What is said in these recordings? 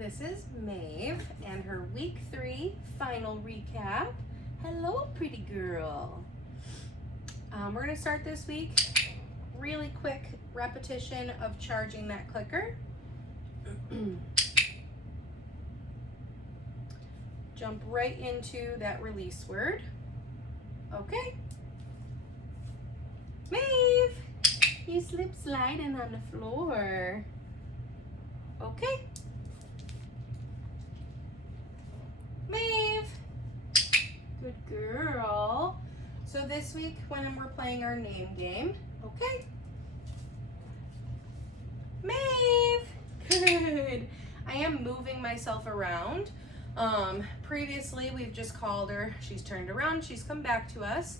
This is Maeve and her week 3 final recap. Hello, pretty girl. We're going to start this week. Really quick repetition of charging that clicker. Jump right into that release word. Okay. Maeve, you slip sliding on the floor. Okay. Maeve, good girl. So this week when we're playing our name game, okay. Maeve, good. I am moving myself around. Previously we've just called her, she's turned around, she's come back to us.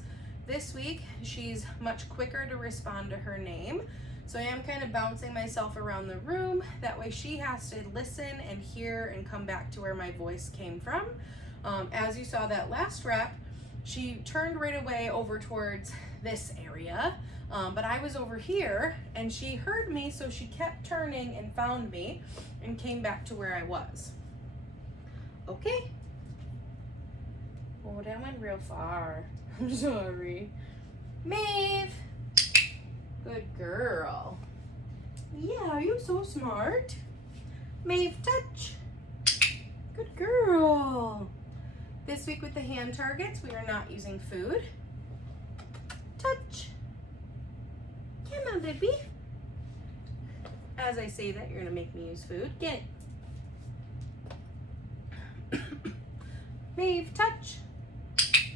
This week she's much quicker to respond to her name. So I am kind of bouncing myself around the room. That way she has to listen and hear and come back to where my voice came from. As you saw that last rep, she turned right away over towards this area, but I was over here and she heard me, so she kept turning and found me and came back to where I was. Okay. Oh, that went real far. I'm sorry. Maeve. Good girl. Yeah, you're so smart. Maeve, touch. Good girl. This week with the hand targets, we are not using food. Touch. Come on, baby. As I say that, you're gonna make me use food. Get it. Maeve, touch.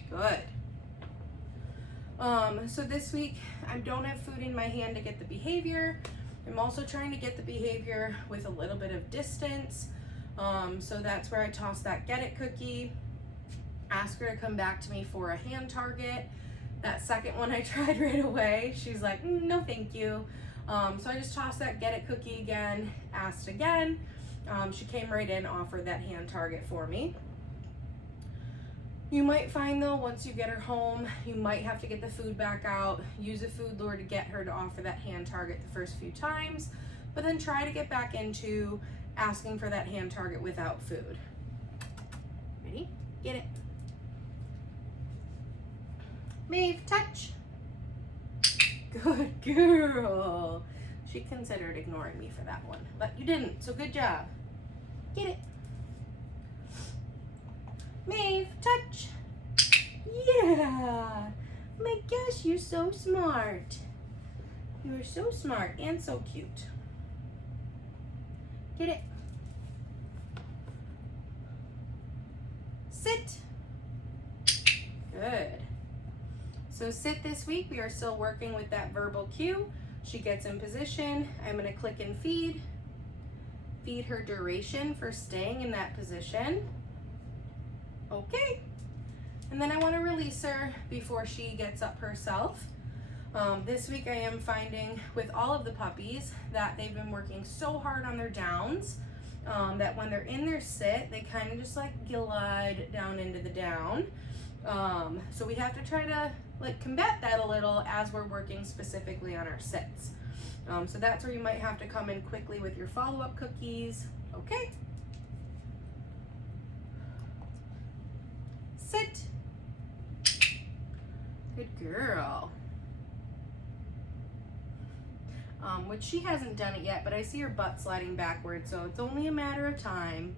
Good. So this week I don't have food in my hand to get the behavior. I'm also trying to get the behavior with a little bit of distance. So that's where I toss that get it cookie, ask her to come back to me for a hand target. That second one I tried right away. She's like, no thank you. So I just tossed that get it cookie again, asked again. She came right in, offered that hand target for me. You might find though, once you get her home, you might have to get the food back out, use a food lure to get her to offer that hand target the first few times, but then try to get back into asking for that hand target without food. Ready? Get it. Maeve, touch. Good girl. She considered ignoring me for that one, but you didn't, so good job. Get it. Maeve, touch. Yeah. My gosh, you're so smart. You're so smart and so cute. Get it. Sit. Good. So sit this week, we are still working with that verbal cue. She gets in position. I'm going to click and feed. Feed her duration for staying in that position. Okay. And then I want to release her before she gets up herself. This week I am finding with all of the puppies that they've been working so hard on their downs that when they're in their sit, they kind of just like glide down into the down. So we have to try to like combat that a little as we're working specifically on our sits. So that's where you might have to come in quickly with your follow-up cookies. Okay. Sit. Good girl. Which she hasn't done it yet, but I see her butt sliding backwards, so it's only a matter of time.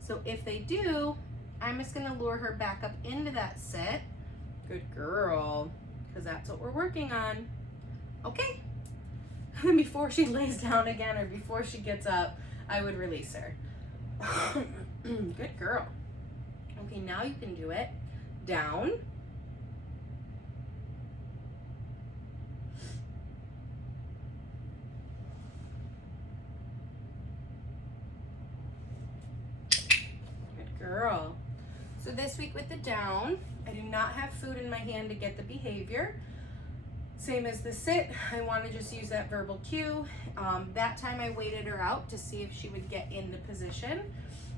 So if they do, I'm just gonna lure her back up into that sit. Good girl, because that's what we're working on. Okay. Before she lays down again or before she gets up, I would release her. Good girl. Okay, now you can do it. Down. Good girl. So this week with the down, I do not have food in my hand to get the behavior. Same as the sit, I want to just use that verbal cue. That time I waited her out to see if she would get into position.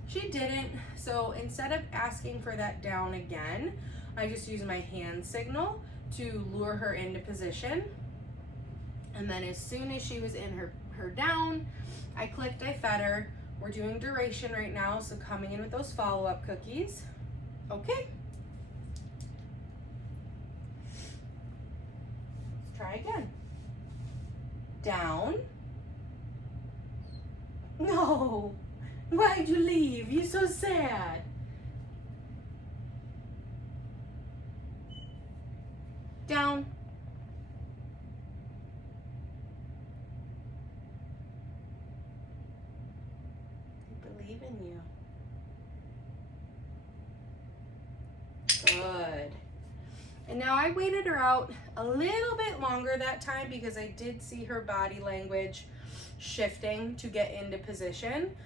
She didn't, so instead of asking for that down again, I just used my hand signal to lure her into position. And then as soon as she was in her her down. I clicked, I fed her. We're doing duration right now, so coming in with those follow-up cookies. Okay. Let's try again. Down. No. Why'd you leave? You're so sad. Down. I believe in you. Good. And now I waited her out a little bit longer that time because I did see her body language shifting to get into position.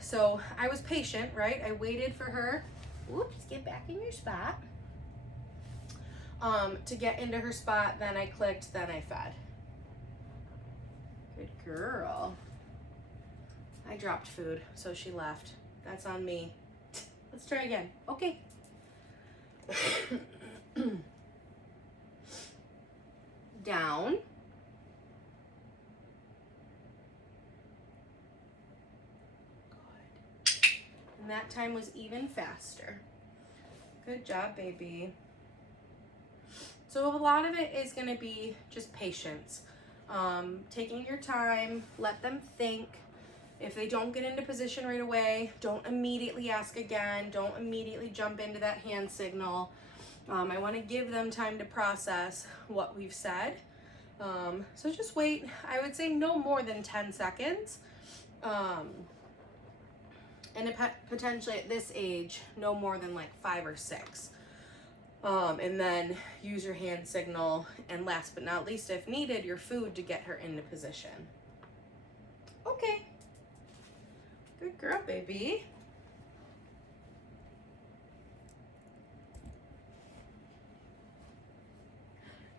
So I was patient, right? I waited for her. Whoops, get back in your spot. To get into her spot, then I clicked, then I fed. Good girl. I dropped food, so she left. That's on me. Let's try again. Okay. Down. Good. And that time was even faster. Good job, baby. So a lot of it is going to be just patience. Taking your time, let them think. If they don't get into position right away, don't immediately ask again. Don't immediately jump into that hand signal. I want to give them time to process what we've said. So just wait. I would say no more than 10 seconds. And potentially at this age, no more than like 5 or 6. And then use your hand signal, and last but not least, if needed, your food to get her into position. Okay. Good girl, baby.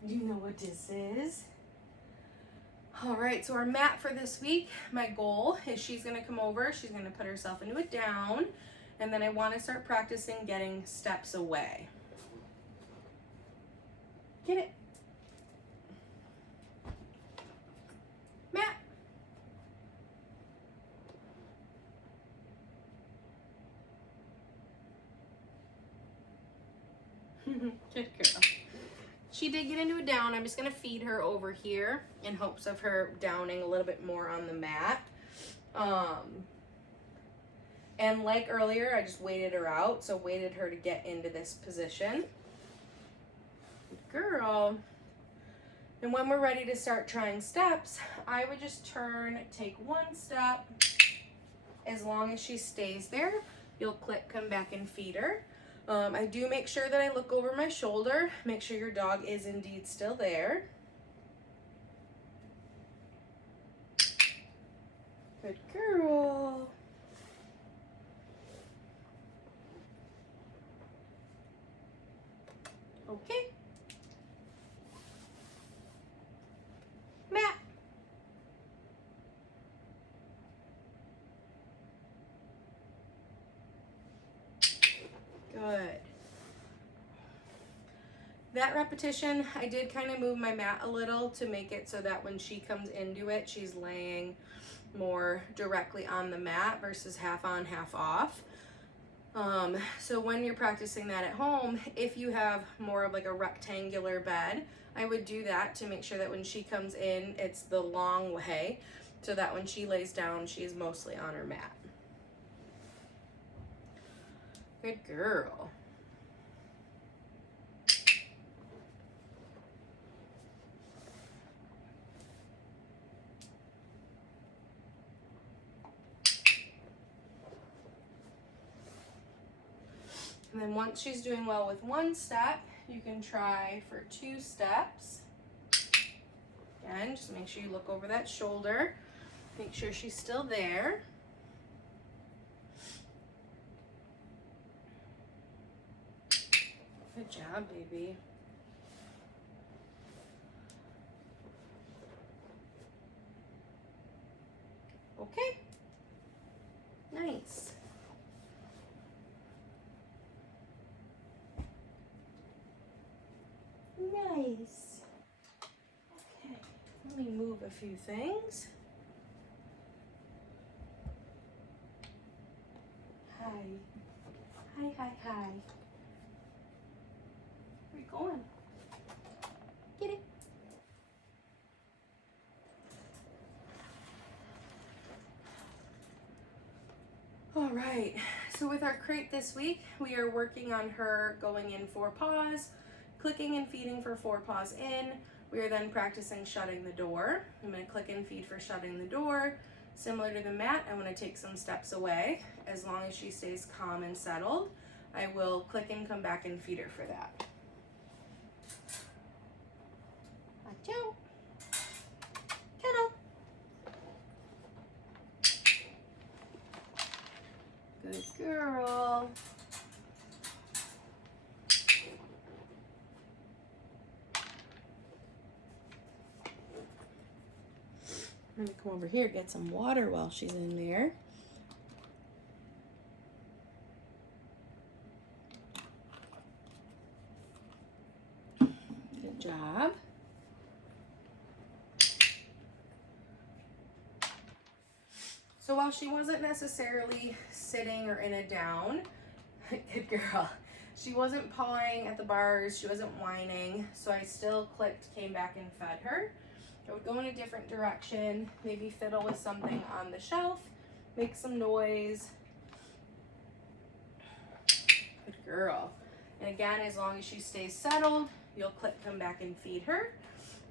You know what this is? All right, so our mat for this week, my goal is she's gonna come over, she's gonna put herself into a down, and then I wanna start practicing getting steps away. Get it. Matt. Good girl. She did get into a down. I'm just going to feed her over here in hopes of her downing a little bit more on the mat. And like earlier, I just waited her out. So waited her to get into this position. Good girl. And when we're ready to start trying steps, I would just turn, take one step. As long as she stays there, you'll click, come back and feed her. I do make sure that I look over my shoulder, make sure your dog is indeed still there. Good girl. Okay. Matt. Good. That repetition, I did kind of move my mat a little to make it so that when she comes into it, she's laying more directly on the mat versus half on, half off. So when you're practicing that at home, if you have more of like a rectangular bed, I would do that to make sure that when she comes in, it's the long way, so that when she lays down, she is mostly on her mat. Good girl. And then once she's doing well with one step, you can try for 2 steps. Again, just make sure you look over that shoulder. Make sure she's still there. Good job, baby. Okay. Nice. Nice. Okay, let me move a few things. Hi, hi, hi. Where you going? Get it. All right, so with our crate this week, we are working on her going in 4 paws, clicking and feeding for 4 paws in. We are then practicing shutting the door. I'm going to click and feed for shutting the door. Similar to the mat, I want to take some steps away. As long as she stays calm and settled, I will click and come back and feed her for that. Watch out. Kennel. Good girl. I'm gonna come over here, get some water while she's in there. Good job. So while she wasn't necessarily sitting or in a down, good girl, she wasn't pawing at the bars, she wasn't whining, so I still clicked, came back and fed her. I would go in a different direction, maybe fiddle with something on the shelf, make some noise. Good girl. And again, as long as she stays settled, you'll click, come back and feed her.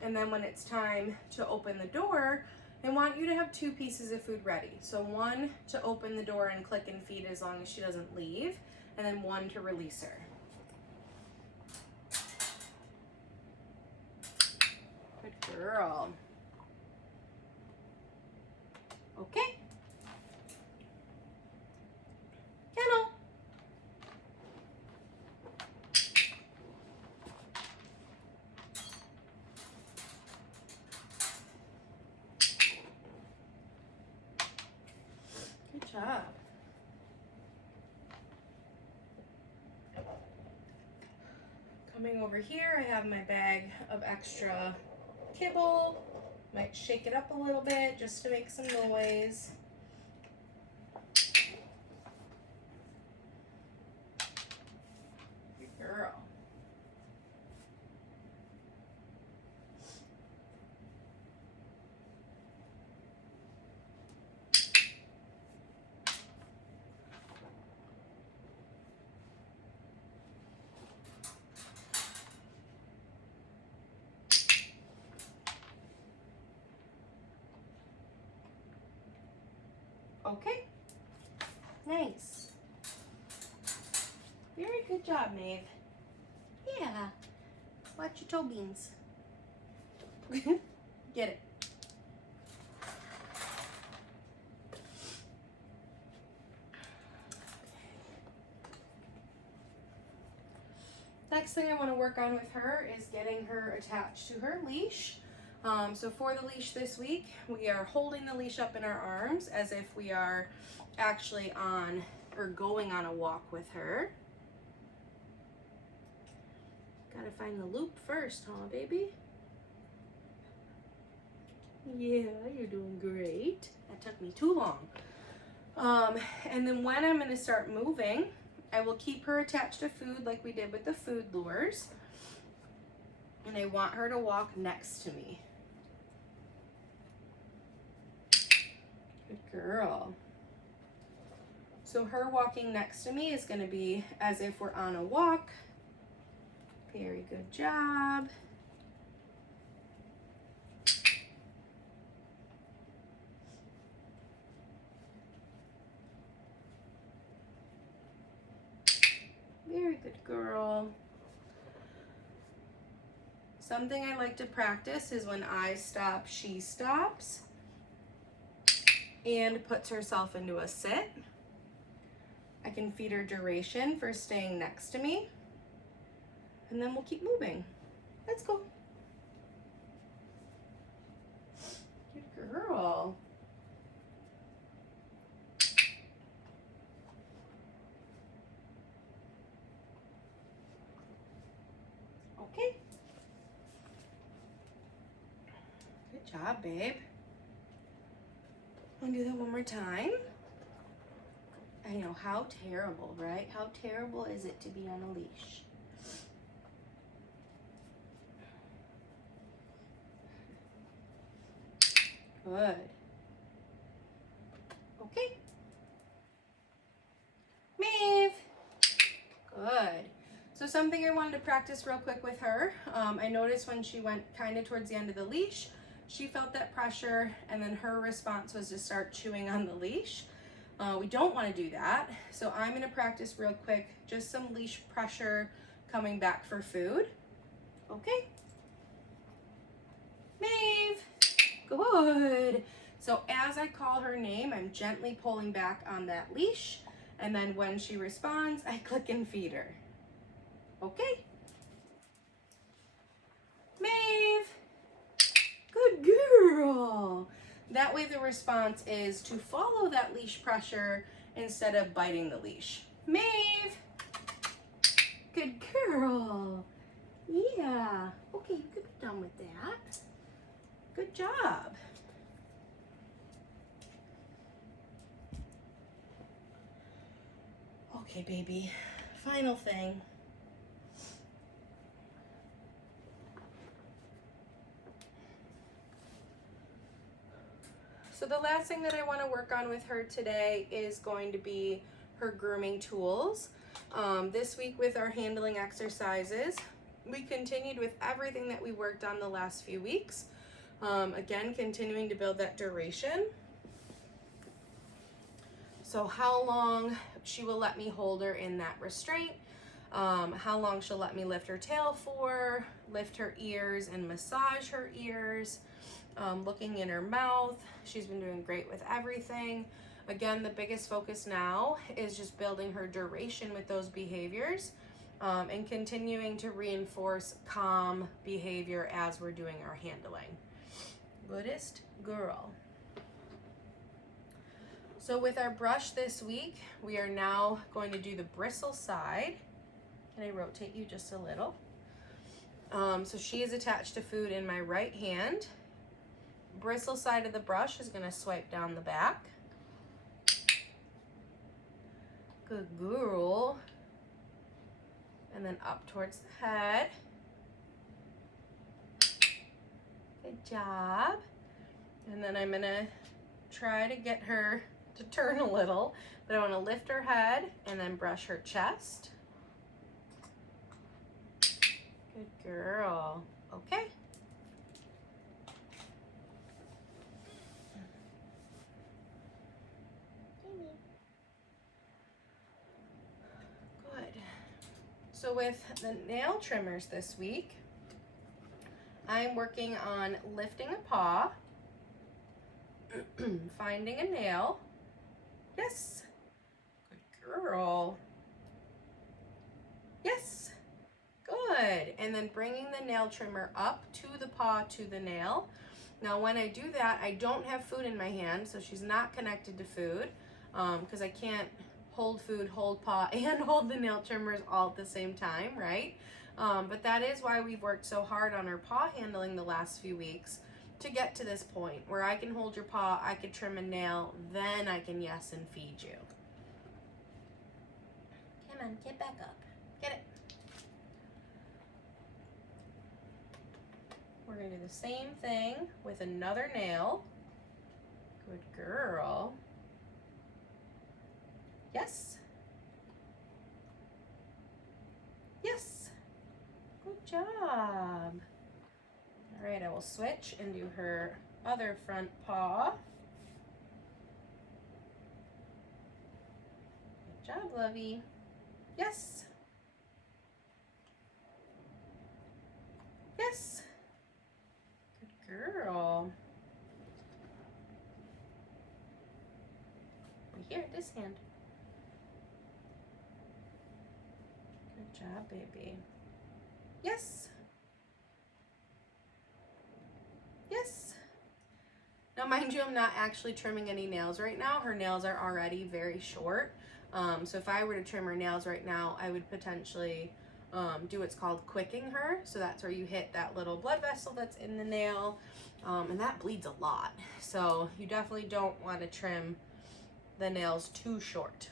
And then when it's time to open the door, I want you to have 2 pieces of food ready. So 1 to open the door and click and feed as long as she doesn't leave, and then 1 to release her. Good girl. Okay. Kennel. Good job. Coming over here, I have my bag of extra kibble. Might shake it up a little bit just to make some noise. Good girl. Okay, nice. Very good job, Maeve. Yeah, watch your toe beans. Get it. Next thing I want to work on with her is getting her attached to her leash. So for the leash this week, we are holding the leash up in our arms as if we are actually on or going on a walk with her. Gotta find the loop first, huh, baby? Yeah, you're doing great. That took me too long. And then when I'm gonna start moving, I will keep her attached to food like we did with the food lures. And I want her to walk next to me. Good girl. So her walking next to me is going to be as if we're on a walk. Very good job. Very good girl. Something I like to practice is when I stop, she stops and puts herself into a sit. I can feed her duration for staying next to me, and then we'll keep moving. Let's go. Good girl. Okay. Good job, babe. I'll do that one more time. I know, how terrible, right? How terrible is it to be on a leash? Good. Okay. Maeve. Good. So something I wanted to practice real quick with her, I noticed when she went kind of towards the end of the leash, she felt that pressure, and then her response was to start chewing on the leash. We don't want to do that, so I'm going to practice real quick, just some leash pressure coming back for food. Okay. Maeve. Good. So as I call her name, I'm gently pulling back on that leash, and then when she responds, I click and feed her. Okay. Maeve. Good girl. That way the response is to follow that leash pressure instead of biting the leash. Maeve. Good girl. Yeah. Okay, you could be done with that. Good job. Okay, baby. Final thing. So the last thing that I want to work on with her today is going to be her grooming tools. This week with our handling exercises, we continued with everything that we worked on the last few weeks. Again, continuing to build that duration. So how long she will let me hold her in that restraint, how long she'll let me lift her tail for, lift her ears and massage her ears, looking in her mouth. She's been doing great with everything. Again, the biggest focus now is just building her duration with those behaviors, and continuing to reinforce calm behavior as we're doing our handling. Goodest girl. So with our brush this week, we are now going to do the bristle side. Can I rotate you just a little? So she is attached to food in my right hand. Bristle side of the brush is going to swipe down the back. Good girl. And then up towards the head. Good job. And then I'm going to try to get her to turn a little, but I want to lift her head and then brush her chest. Good girl. Okay. Good. So with the nail trimmers this week, I'm working on lifting a paw, finding a nail. Yes. Good girl. Yes. Good. And then bringing the nail trimmer up to the paw to the nail. Now when I do that, I don't have food in my hand, so she's not connected to food, because I can't hold food, hold paw, and hold the nail trimmers all at the same time, right? But that is why we've worked so hard on her paw handling the last few weeks, to get to this point where I can hold your paw, I can trim a nail, then I can yes and feed you. Come on, get back up. Get it. We're gonna do the same thing with another nail. Good girl. Yes. Yes. Good job. All right, I will switch and do her other front paw. Good job, Lovey. Yes. Yes. Good girl. Here, this hand. Good job, baby. Yes. Yes. Now, mind you, I'm not actually trimming any nails right now. Her nails are already very short. So if I were to trim her nails right now, I would potentially do what's called quicking her. So that's where you hit that little blood vessel that's in the nail, and that bleeds a lot. So you definitely don't want to trim the nails too short.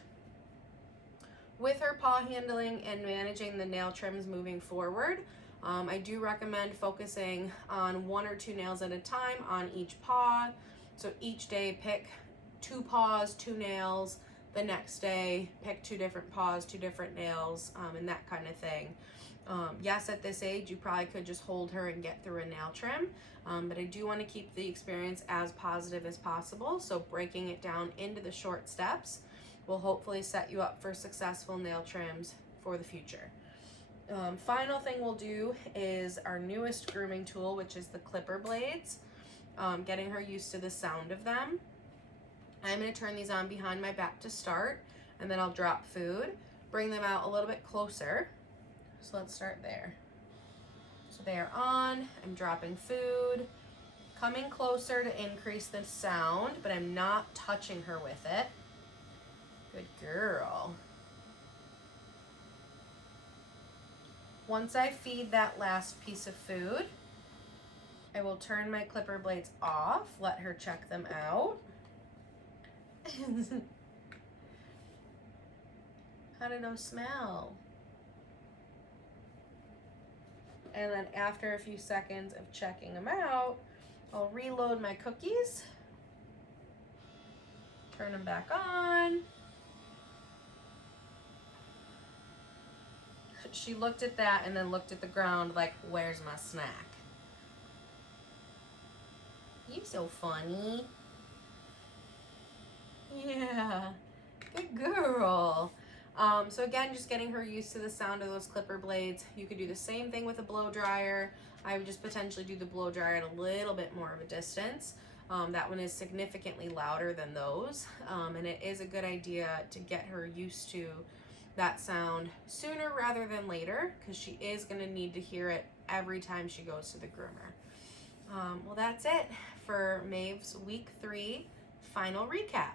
With her paw handling and managing the nail trims moving forward, I do recommend focusing on 1 or 2 nails at a time on each paw. So each day pick 2 paws, 2 nails. The next day pick 2 different paws, 2 different nails, and that kind of thing. Yes, at this age you probably could just hold her and get through a nail trim, but I do want to keep the experience as positive as possible, so breaking it down into the short steps will hopefully set you up for successful nail trims for the future. Final thing we'll do is our newest grooming tool, which is the clipper blades, getting her used to the sound of them. I'm going to turn these on behind my back to start, and then I'll drop food, bring them out a little bit closer. So let's start there. So they are on, I'm dropping food, coming closer to increase the sound, but I'm not touching her with it. Good girl. Once I feed that last piece of food, I will turn my clipper blades off, let her check them out. How did those smell? And then after a few seconds of checking them out, I'll reload my cookies, turn them back on. She looked at that and then looked at the ground like, where's my snack? You so funny. Yeah, good girl. So again, just getting her used to the sound of those clipper blades. You could do the same thing with a blow dryer. I would just potentially do the blow dryer at a little bit more of a distance. That one is significantly louder than those, and it is a good idea to get her used to that sound sooner rather than later, because she is going to need to hear it every time she goes to the groomer. Well, that's it for Maeve's week 3 final recap.